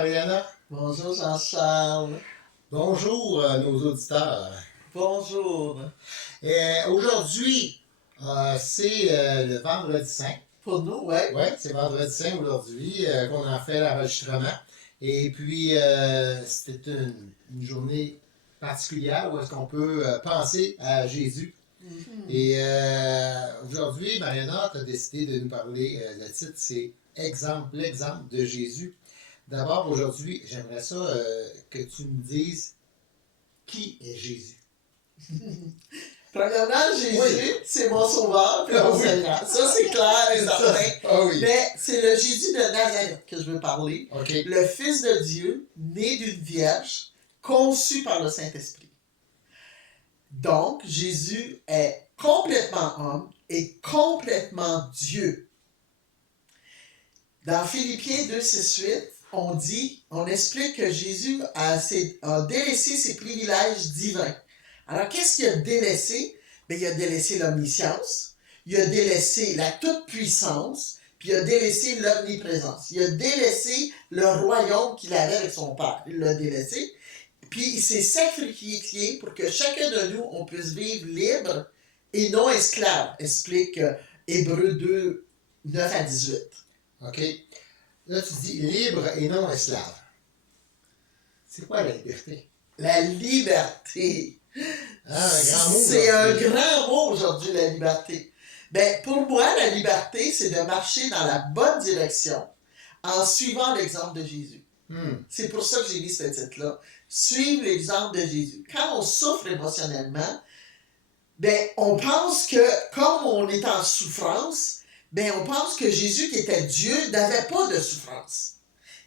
Mariana. Bonjour Jean-Charles. Bonjour nos auditeurs. Bonjour. Aujourd'hui, c'est le vendredi saint. Pour nous, oui. Oui, c'est vendredi saint aujourd'hui qu'on a fait l'enregistrement. Et puis, c'était une journée particulière où est-ce qu'on peut penser à Jésus. Mm-hmm. Et aujourd'hui, Mariana, tu as décidé de nous parler, le titre c'est l'exemple de Jésus. D'abord, aujourd'hui, j'aimerais ça que tu me dises qui est Jésus. Premièrement, Jésus, oui. C'est mon sauveur et mon Seigneur. Ça, c'est clair et certain. Ah, oui. Mais c'est le Jésus de Nazareth que je veux parler. Okay. Le Fils de Dieu, né d'une vierge, conçu par le Saint-Esprit. Donc, Jésus est complètement homme et complètement Dieu. Dans Philippiens 2, 6, 8, on explique que Jésus a délaissé ses privilèges divins. Alors, qu'est-ce qu'il a délaissé? Bien, il a délaissé l'omniscience, il a délaissé la toute-puissance, puis il a délaissé l'omniprésence. Il a délaissé le royaume qu'il avait avec son Père. Il l'a délaissé. Puis, il s'est sacrifié pour que chacun de nous, on puisse vivre libre et non esclave, explique Hébreux 2, 9 à 18. OK. Là, tu dis libre et non esclave. C'est quoi la liberté? La liberté. Ah, un grand mot. C'est un grand mot aujourd'hui, la liberté. Ben, pour moi, la liberté, c'est de marcher dans la bonne direction en suivant l'exemple de Jésus. C'est pour ça que j'ai mis ce titre-là. Suivre l'exemple de Jésus. Quand on souffre émotionnellement, ben, on pense que comme on est en souffrance, ben, on pense que Jésus, qui était Dieu, n'avait pas de souffrance.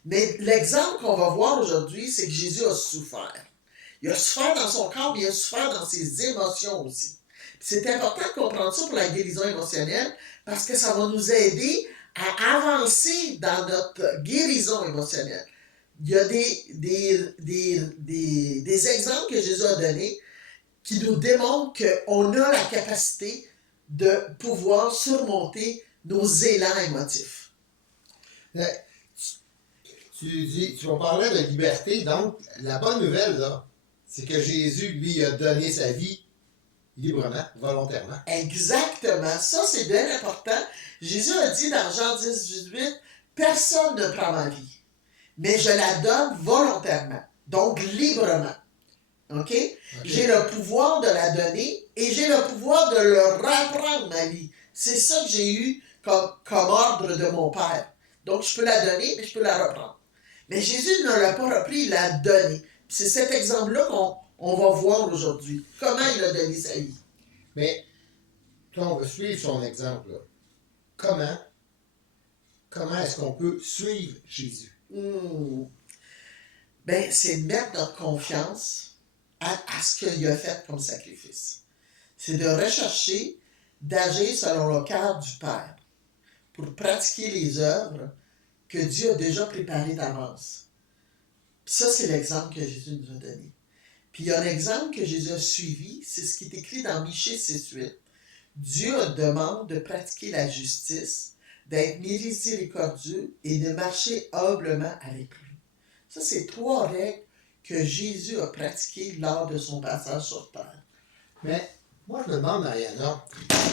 Mais l'exemple qu'on va voir aujourd'hui, c'est que Jésus a souffert. Il a souffert dans son corps, mais il a souffert dans ses émotions aussi. Puis c'est important de comprendre ça pour la guérison émotionnelle, parce que ça va nous aider à avancer dans notre guérison émotionnelle. Il y a des exemples que Jésus a donnés qui nous démontrent qu'on a la capacité de pouvoir surmonter nos élans émotifs. Tu vas parler de liberté, donc la bonne nouvelle, là, c'est que Jésus, lui, a donné sa vie librement, volontairement. Exactement. Ça, c'est bien important. Jésus a dit dans Jean 10, 18, « Personne ne prend ma vie, mais je la donne volontairement, donc librement. » OK? J'ai le pouvoir de la donner et j'ai le pouvoir de leur reprendre ma vie. C'est ça que j'ai eu comme ordre de mon Père. Donc, je peux la donner, mais je peux la reprendre. Mais Jésus ne l'a pas repris, il l'a donné. C'est cet exemple-là qu'on va voir aujourd'hui. Comment il a donné sa vie. Mais, quand on veut suivre son exemple, là, comment est-ce qu'on peut suivre Jésus? Ben, c'est mettre notre confiance à ce qu'il a fait comme sacrifice. C'est de rechercher, d'agir selon le cœur du Père pour pratiquer les œuvres que Dieu a déjà préparées d'avance. Puis ça, c'est l'exemple que Jésus nous a donné. Puis il y a un exemple que Jésus a suivi, c'est ce qui est écrit dans Michée 6.8. Dieu demande de pratiquer la justice, d'être miséricordieux et de marcher humblement avec lui. Ça, c'est 3 règles que Jésus a pratiquées lors de son passage sur terre. Mais moi, je me demande, Mariana,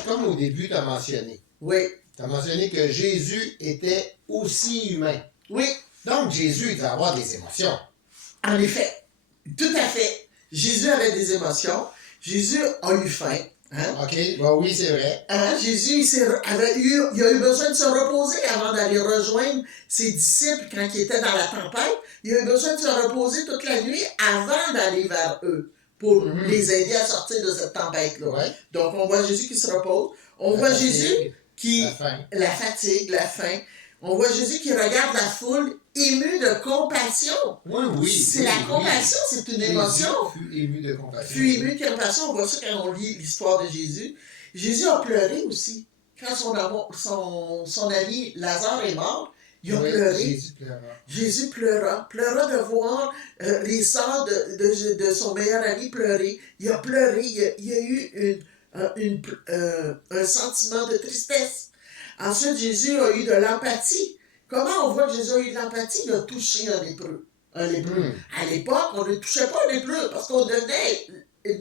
comme au début, tu as mentionné. Oui. Tu as mentionné que Jésus était aussi humain. Oui. Donc, Jésus, il doit avoir des émotions. En effet. Tout à fait. Jésus avait des émotions. Jésus a eu faim. Hein? OK, ben oui, c'est vrai. Jésus, il a eu besoin de se reposer avant d'aller rejoindre ses disciples quand il était dans la tempête. Il a eu besoin de se reposer toute la nuit avant d'aller vers eux pour les aider à sortir de cette tempête-là. Ouais. Donc, on voit Jésus qui se repose. On voit Jésus qui... La fatigue, la faim. On voit Jésus qui regarde la foule ému de compassion. Oui. C'est la compassion, c'est une émotion. Fut ému de compassion. Fut ému de compassion. On voit ça quand on lit l'histoire de Jésus. Jésus a pleuré aussi. Quand son ami Lazare est mort, il a pleuré. Jésus pleura de voir les sœurs de son meilleur ami pleurer. Il a pleuré. Il y a eu un sentiment de tristesse. Ensuite, Jésus a eu de l'empathie. Comment on voit que Jésus a eu de l'empathie? Il a touché un lépreux. À l'époque, on ne touchait pas un lépreux parce qu'on devenait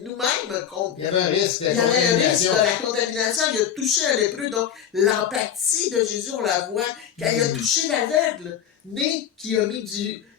nous-mêmes contre. Il y avait un risque de Il y avait un risque contamination. de la contamination. Il a touché un lépreux. Donc, l'empathie de Jésus, on la voit quand il a touché l'aveugle, né qui a mis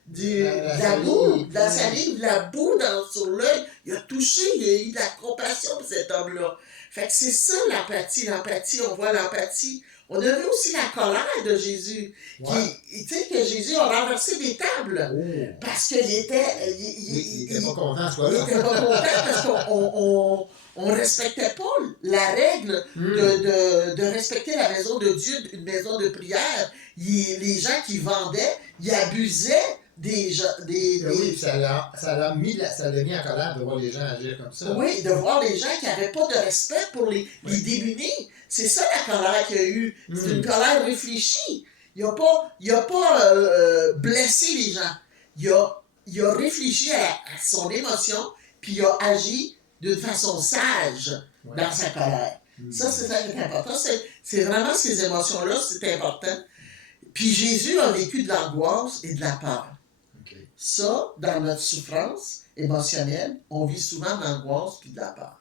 de la boue, de la salive, de la boue sur l'œil. Il a touché, il a eu de la compassion pour cet homme-là. Fait que c'est ça l'empathie. L'empathie, on voit l'empathie. On a vu aussi la colère de Jésus. Ouais. Tu sais que Jésus a renversé des tables. Oh. Parce qu'il était. Il était pas content, ce Il là. était pas content parce qu'on ne respectait pas la règle de respecter la maison de Dieu, une maison de prière. Les gens qui vendaient, ils abusaient des gens. Oui, ça l'a mis en colère de voir les gens agir comme ça. Oui, de voir les gens qui n'avaient pas de respect pour les démunis. C'est ça la colère qu'il y a eu. C'est une colère réfléchie. Il n'a pas blessé les gens. Il a réfléchi à son émotion, puis il a agi d'une façon sage dans sa colère. Ça, c'est ça qui est important. C'est vraiment ces émotions-là, c'est important. Puis Jésus a vécu de l'angoisse et de la peur. Okay. Ça, dans notre souffrance émotionnelle, on vit souvent de l'angoisse et de la peur.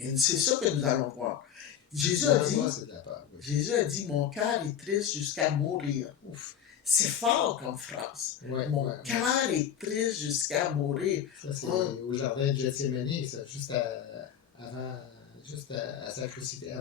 Et c'est ça que nous allons voir. Jésus a dit, mon cœur est triste jusqu'à mourir. Ouf. C'est fort comme phrase. Mon cœur est triste jusqu'à mourir. Ça, c'est au jardin de Gethsémane, ça, avant sa crucifixion.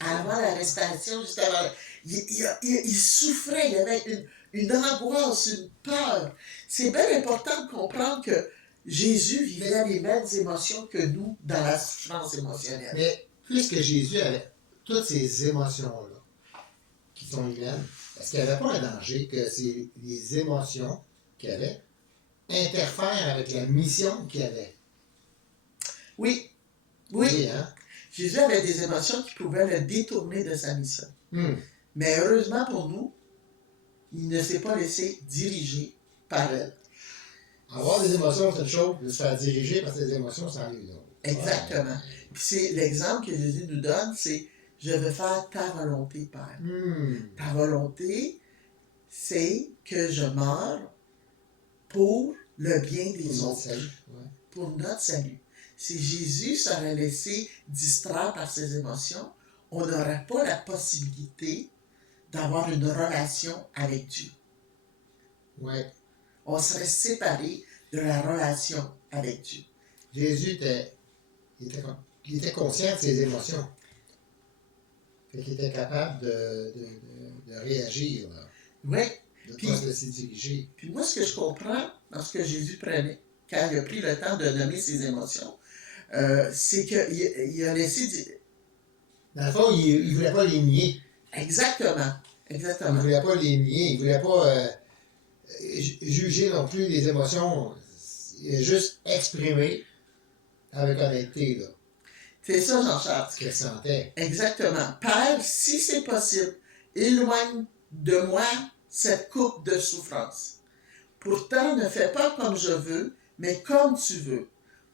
Avant l'arrestation, juste avant. Il souffrait, il y avait une angoisse, une peur. C'est bien important de comprendre que Jésus vivait les mêmes émotions que nous dans la souffrance émotionnelle. Mais puisque Jésus avait toutes ces émotions-là, qui sont humaines, est-ce qu'il n'y avait pas un danger que les émotions qu'il avait interfèrent avec la mission qu'il avait? Oui. Hein? Jésus avait des émotions qui pouvaient le détourner de sa mission. Mais heureusement pour nous, il ne s'est pas laissé diriger par elle. Avoir des émotions, c'est une chose, de se faire diriger par ses émotions, c'en est une autre. Exactement. Puis c'est l'exemple que Jésus nous donne, c'est « Je veux faire ta volonté, Père. Ta volonté, c'est que je meure pour le bien des autres. Pour notre salut. Si Jésus serait laissé distraire par ses émotions, on n'aurait pas la possibilité d'avoir une relation avec Dieu. Ouais. On serait séparé de la relation avec Dieu. Jésus était conscient de ses émotions. Fait qu'il était capable de réagir. Là. Oui. De ne pas se laisser diriger. Puis moi, ce que je comprends dans ce que Jésus prenait, quand il a pris le temps de nommer ses émotions, c'est qu'il a laissé... Dans le fond, il ne voulait pas les nier. Exactement. Il ne voulait pas les nier. Il ne voulait pas juger non plus les émotions. Il a juste exprimé avec honnêteté. Là. C'est ça, Jean-Charles. Ce qu'il sentait. Exactement. Père, si c'est possible, éloigne de moi cette coupe de souffrance. Pourtant, ne fais pas comme je veux, mais comme tu veux.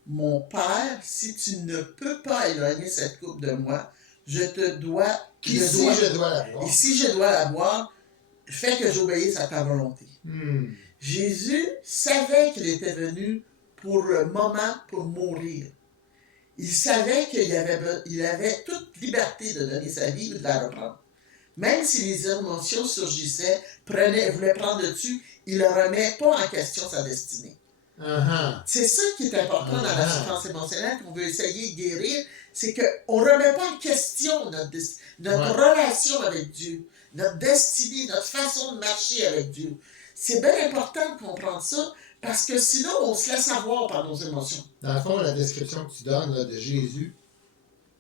Mon Père, si tu ne peux pas éloigner cette coupe de moi, je dois la boire. Et si je dois la boire, fais que j'obéisse à ta volonté. Jésus savait qu'il était venu pour le moment pour mourir. Il savait qu'il avait toute liberté de donner sa vie ou de la reprendre. Même si les émotions surgissaient, voulaient prendre le dessus, il ne remet pas en question sa destinée. C'est ça qui est important dans la souffrance émotionnelle qu'on veut essayer de guérir, c'est qu'on ne remet pas en question notre relation avec Dieu, notre destinée, notre façon de marcher avec Dieu. C'est bien important de comprendre ça, parce que sinon, on se laisse avoir par nos émotions. Dans le fond, la description que tu donnes là, de Jésus,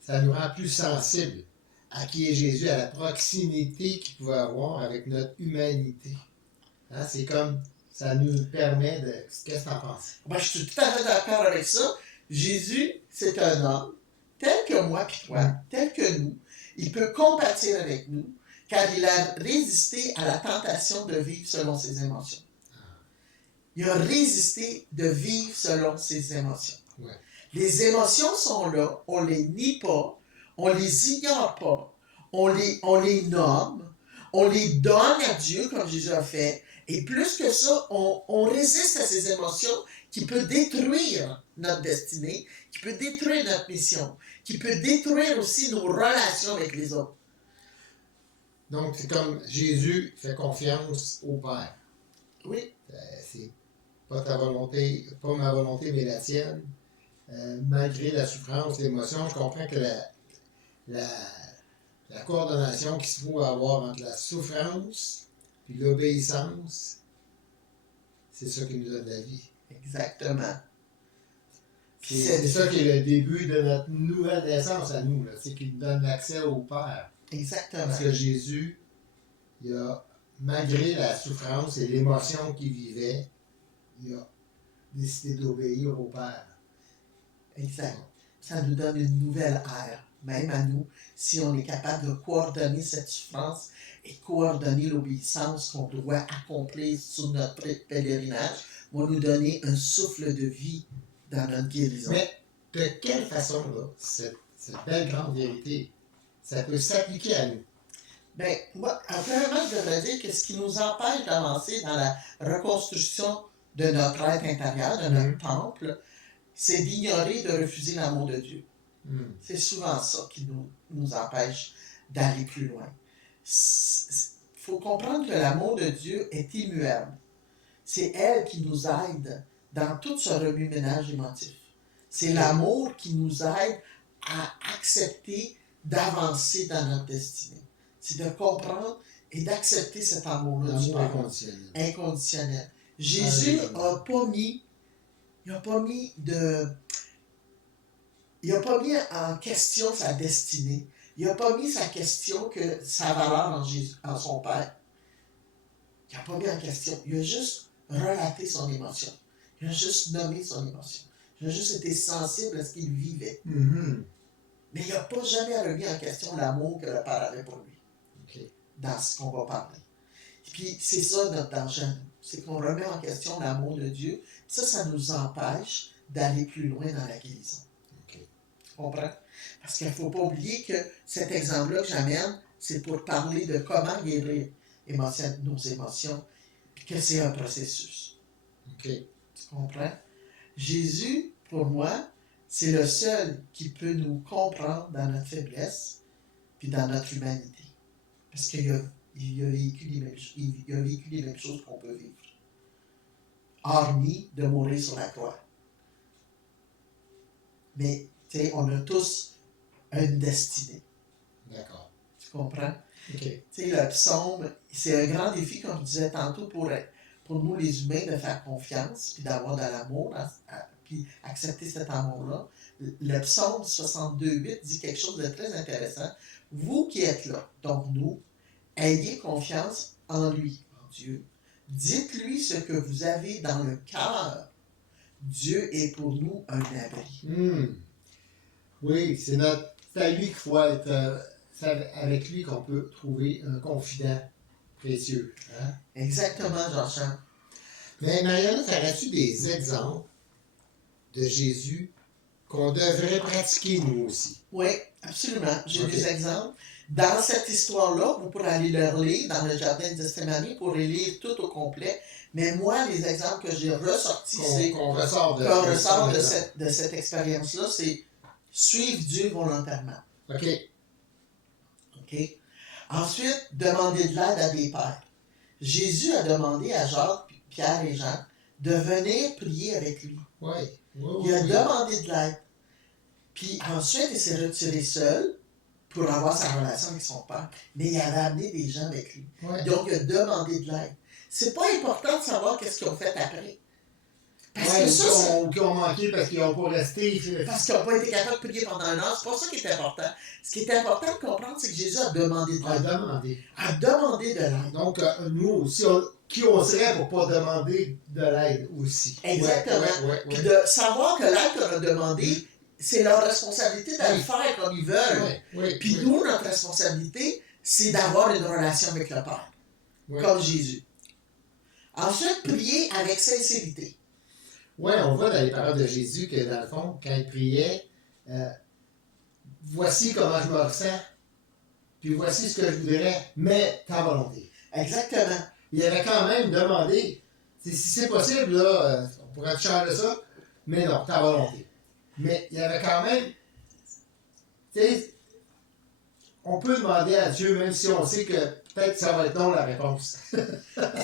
ça nous rend plus sensibles à qui est Jésus, à la proximité qu'il pouvait avoir avec notre humanité. Hein, c'est comme, ça nous permet de... Qu'est-ce que tu en penses? Ben, je suis tout à fait d'accord avec ça. Jésus, c'est un homme, tel que moi et toi, tel que nous. Il peut compatir avec nous, car il a résisté à la tentation de vivre selon ses émotions. Il a résisté de vivre selon ses émotions. Ouais. Les émotions sont là, on les nie pas, on les ignore pas, on les nomme, On les donne à Dieu comme Jésus a fait. Et plus que ça, on résiste à ces émotions qui peuvent détruire notre destinée, qui peut détruire notre mission, qui peut détruire aussi nos relations avec les autres. Donc, c'est comme Jésus fait confiance au Père. Oui. C'est pas ta volonté, pas ma volonté, mais la tienne. Malgré la souffrance, l'émotion, je comprends que la coordination qu'il se faut avoir entre la souffrance et l'obéissance, c'est ça qui nous donne la vie. Exactement. C'est ça qui est le début de notre nouvelle naissance à nous, c'est qu'il nous donne l'accès au Père. Exactement. Parce que Jésus, malgré la souffrance et l'émotion qu'il vivait, il a décidé d'obéir au Père. Exact. Ça nous donne une nouvelle ère, même à nous, si on est capable de coordonner cette souffrance et coordonner l'obéissance qu'on doit accomplir sur notre pèlerinage, va nous donner un souffle de vie dans notre guérison. Mais de quelle façon, là, cette belle grande vérité, ça peut s'appliquer à nous? Bien, moi, premièrement, je devrais dire que ce qui nous empêche d'avancer dans la reconstruction de notre être intérieur, de notre temple, c'est d'ignorer, de refuser l'amour de Dieu. C'est souvent ça qui nous empêche d'aller plus loin. Il faut comprendre que l'amour de Dieu est immuable. C'est elle qui nous aide dans tout ce remue-ménage émotif. C'est l'amour qui nous aide à accepter d'avancer dans notre destinée. C'est de comprendre et d'accepter cet amour-là du Père. Inconditionnel. Inconditionnel. Jésus n'a pas mis en question sa destinée. Il n'a pas mis sa question que sa valeur en son Père. Il n'a pas mis en question. Il a juste relaté son émotion. Il a juste nommé son émotion. Il a juste été sensible à ce qu'il vivait. Mais il n'a pas jamais remis en question l'amour que le Père avait pour lui. Dans ce qu'on va parler. Et puis, c'est ça notre danger. C'est qu'on remet en question l'amour de Dieu. Ça nous empêche d'aller plus loin dans la guérison. Tu comprends? Parce qu'il ne faut pas oublier que cet exemple-là que j'amène, c'est pour parler de comment guérir nos émotions, puis que c'est un processus. Tu comprends? Jésus, pour moi, c'est le seul qui peut nous comprendre dans notre faiblesse, puis dans notre humanité. Parce qu'il a vécu les mêmes choses qu'on peut vivre. Hormis de mourir sur la croix. Mais, tu sais, on a tous une destinée. D'accord. Tu comprends? Tu sais, le psaume, c'est un grand défi, comme je disais tantôt, pour nous les humains, de faire confiance, puis d'avoir de l'amour, puis accepter cet amour-là. Le psaume 62:8 dit quelque chose de très intéressant. Vous qui êtes là, donc nous, ayez confiance en lui, en Dieu. Dites-lui ce que vous avez dans le cœur. Dieu est pour nous un abri. Oui, c'est à lui qu'il faut être. C'est avec lui qu'on peut trouver un confident précieux. Hein? Exactement, Jean-Charles. Mais Mariana, aurais-tu des exemples de Jésus qu'on devrait pratiquer nous aussi? Oui, absolument. J'ai des exemples. Dans cette histoire-là, vous pourrez aller le lire dans le jardin de Gethsémani, vous pourrez lire tout au complet. Mais moi, les exemples que j'ai ressortis, qu'on ressort de cette expérience-là, c'est suivre Dieu volontairement. OK. Ensuite, demander de l'aide à des pères. Jésus a demandé à Jacques, Pierre et Jean de venir prier avec lui. Il a demandé de l'aide. Puis ensuite, il s'est retiré seul pour avoir sa relation avec son père. Mais il avait amené des gens avec lui. Donc, il a demandé de l'aide. C'est pas important de savoir qu'est-ce qu'ils ont fait après. Parce que ça, qui ont manqué parce qu'ils n'ont pas resté. Parce qu'ils n'ont pas été capables de prier pendant un an. C'est pas ça qui est important. Ce qui est important de comprendre, c'est que Jésus a demandé de l'aide. A demandé de l'aide. Donc, nous aussi, qui on serait pour ne pas demander de l'aide aussi. Exactement. Puis de savoir que l'aide qu'on a demandé, c'est leur responsabilité d'aller faire comme ils veulent. Puis nous, notre responsabilité, c'est d'avoir une relation avec le Père. Comme Jésus. Ensuite, prier avec sincérité. Oui, on voit dans les paroles de Jésus que, dans le fond, quand il priait, voici comment je me ressens. puis voici ce que je voudrais, mais ta volonté. Exactement. Il avait quand même demandé, si c'est possible, là, on pourrait changer ça, mais non, ta volonté. Mais il y avait quand même, tu sais, on peut demander à Dieu, même si on sait que peut-être que ça va être non la réponse.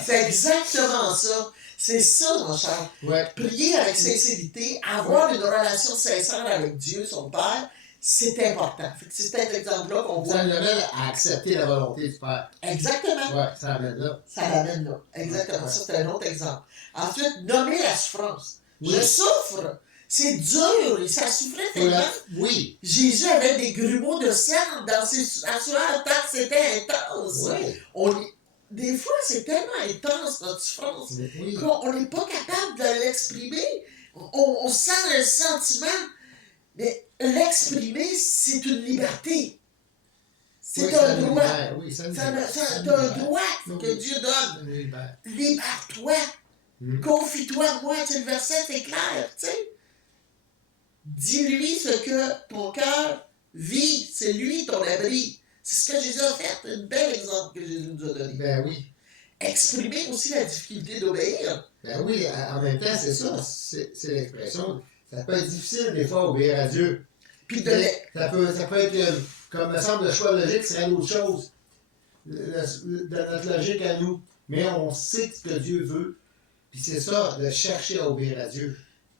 C'est exactement ça. C'est ça, mon cher. Ouais. Prier avec sincérité, avoir une relation sincère avec Dieu, son Père, c'est important. Fait que c'est cet exemple-là qu'on voit. Ça l'amène à accepter la volonté du Père. Exactement. Ouais, ça l'amène là. Ça l'amène là. Exactement. Ouais. Ça, c'est un autre exemple. Ensuite, nommer la souffrance. Oui. Je souffre. C'est dur. Et ça souffrait tellement. Oui. Jésus avait des grumeaux de sang dans ses assurances tant que c'était intense. Oui. Des fois, c'est tellement intense, notre souffrance, Oui. qu'on n'est pas capable de l'exprimer. On sent le sentiment. Mais l'exprimer, c'est une liberté. C'est Oui, un droit. Oui, C'est un droit que Dieu donne. Libère-toi. Confie-toi, moi, c'est le verset, c'est clair, tu sais. Dis-lui ce que ton cœur vit, c'est lui ton abri. C'est ce que Jésus a fait, un bel exemple que Jésus nous a donné. Ben oui. Exprimer aussi la difficulté d'obéir. Ben oui, en même temps, c'est ça, c'est l'expression. Ça peut être difficile des fois obéir à Dieu. Puis ça peut être, comme me semble, le choix logique serait d'autres choses. De notre logique à nous. Mais on sait ce que Dieu veut. Puis c'est ça, de chercher à obéir à Dieu.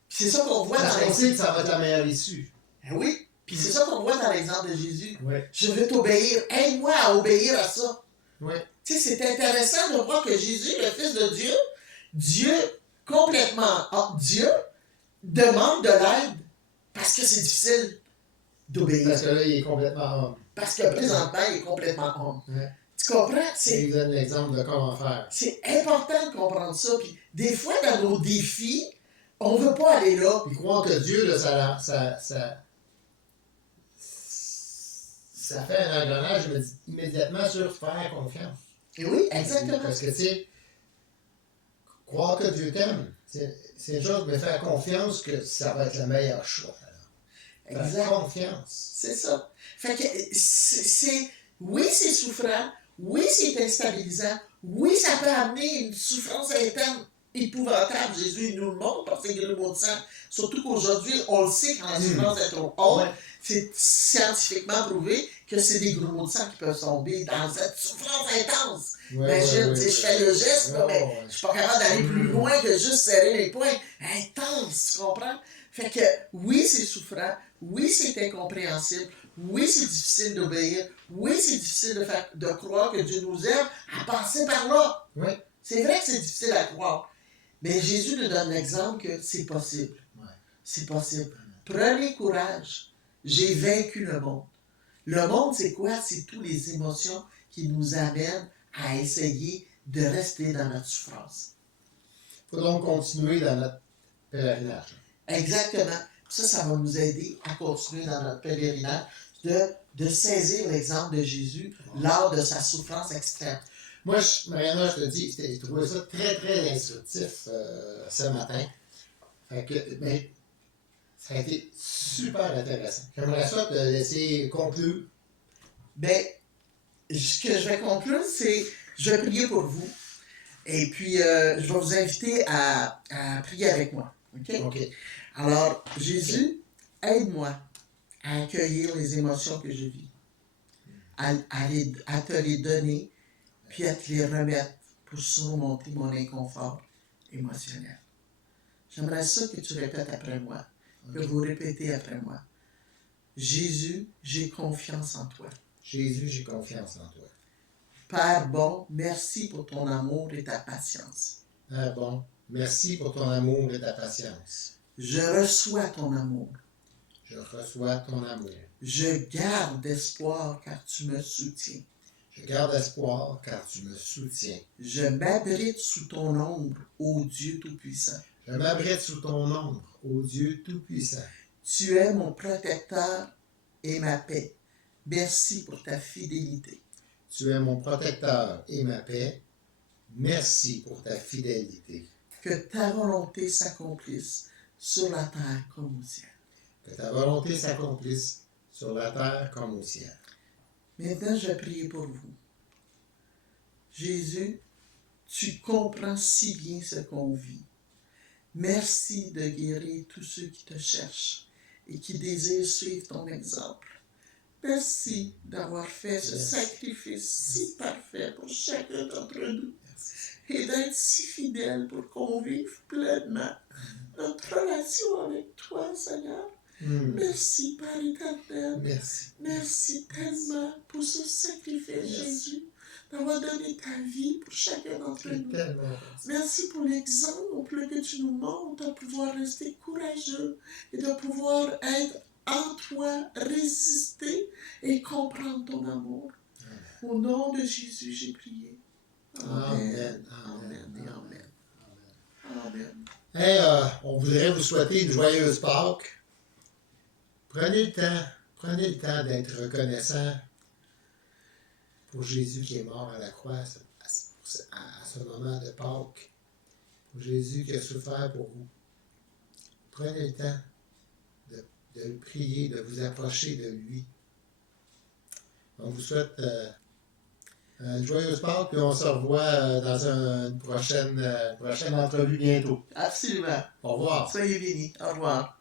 C'est ça qu'on voit Parce dans qu'on sait que ça va être la meilleure issue. Ben oui. Puis c'est ça qu'on voit dans l'exemple de Jésus. Ouais. Je veux t'obéir. Aide-moi à obéir à ça. Ouais. Tu sais, c'est intéressant de voir que Jésus, le Fils de Dieu, Dieu complètement Dieu, demande de l'aide parce que c'est difficile d'obéir. Parce que là, il est complètement homme. Parce que présentement, il est complètement homme. Ouais. Tu comprends? Il donne l'exemple de comment faire. C'est important de comprendre ça. Puis des fois, dans nos défis, on ne veut pas aller là. Puis croire que Dieu, là, ça fait un engrenage immédiatement sur faire confiance. Et oui, exactement. Parce que, tu sais, croire que Dieu t'aime, c'est une chose, mais faire confiance que ça va être le meilleur choix. Alors. Faire confiance. C'est ça. Fait que oui, c'est souffrant. Oui, c'est instabilisant. Oui, ça peut amener une souffrance interne épouvantable. Jésus nous le montre par ses grumeaux de sang. Surtout qu'aujourd'hui, on le sait quand la souffrance est trop haute. C'est scientifiquement prouvé que c'est des grumeaux de sang qui peuvent tomber dans cette souffrance intense. Imagine, je fais le geste, mais je suis pas capable d'aller plus loin que juste serrer les poings. Intense, tu comprends? Fait que oui, c'est souffrant. Oui, c'est incompréhensible. Oui, c'est difficile d'obéir. Oui, c'est difficile de croire que Dieu nous aime à passer par là. Oui. C'est vrai que c'est difficile à croire. Mais Jésus nous donne l'exemple que c'est possible. Ouais. C'est possible. Prenez courage. J'ai vaincu le monde. Le monde, c'est quoi? C'est toutes les émotions qui nous amènent à essayer de rester dans notre souffrance. Il faut donc continuer dans notre pèlerinage. Exactement. Ça va nous aider à continuer dans notre pèlerinage, de saisir l'exemple de Jésus lors de sa souffrance extrême. Moi, Mariana, je te dis, j'ai trouvé ça très, très instructif ce matin. Fait que, mais, ça a été super intéressant. J'aimerais ça te laisser conclure. Ben, ce que je vais conclure, c'est, je vais prier pour vous. Et puis, je vais vous inviter à prier avec moi. OK? OK. Alors, Jésus, aide-moi à accueillir les émotions que je vis, à te les donner, puis à te les remettre pour surmonter mon inconfort émotionnel. J'aimerais ça que tu répètes après moi, que vous répétez après moi. Jésus, j'ai confiance en toi. Jésus, j'ai confiance en toi. Père bon, merci pour ton amour et ta patience. Père bon, merci pour ton amour et ta patience. Je reçois ton amour. Je reçois ton amour. Je garde espoir car tu me soutiens. Je garde espoir car tu me soutiens. Je m'abrite sous ton ombre, ô Dieu Tout-Puissant. Je m'abrite sous ton ombre, ô Dieu Tout-Puissant. Tu es mon protecteur et ma paix. Merci pour ta fidélité. Tu es mon protecteur et ma paix. Merci pour ta fidélité. Que ta volonté s'accomplisse sur la terre comme au ciel. Que ta volonté s'accomplisse sur la terre comme au ciel. Maintenant, je vais prier pour vous. Jésus, tu comprends si bien ce qu'on vit. Merci de guérir tous ceux qui te cherchent et qui désirent suivre ton exemple. Merci d'avoir fait ce sacrifice si parfait pour chacun d'entre nous et d'être si fidèle pour qu'on vive pleinement notre relation avec toi, Seigneur. Merci, Père éternel. Merci tellement pour ce sacrifice, Jésus, d'avoir donné ta vie pour chacun d'entre nous. Merci pour l'exemple que tu nous montres de pouvoir rester courageux et de pouvoir être en toi, résister et comprendre ton amour. Au nom de Jésus, j'ai prié. Amen. Amen. Amen. Amen. Hey, on voudrait vous souhaiter une joyeuse Pâques. Prenez le temps d'être reconnaissant pour Jésus qui est mort à la croix à ce moment de Pâques. Pour Jésus qui a souffert pour vous. Prenez le temps de le prier, de vous approcher de lui. On vous souhaite une joyeuse Pâques, puis on se revoit dans une prochaine entrevue bientôt. Absolument. Au revoir. Soyez bénis. Au revoir.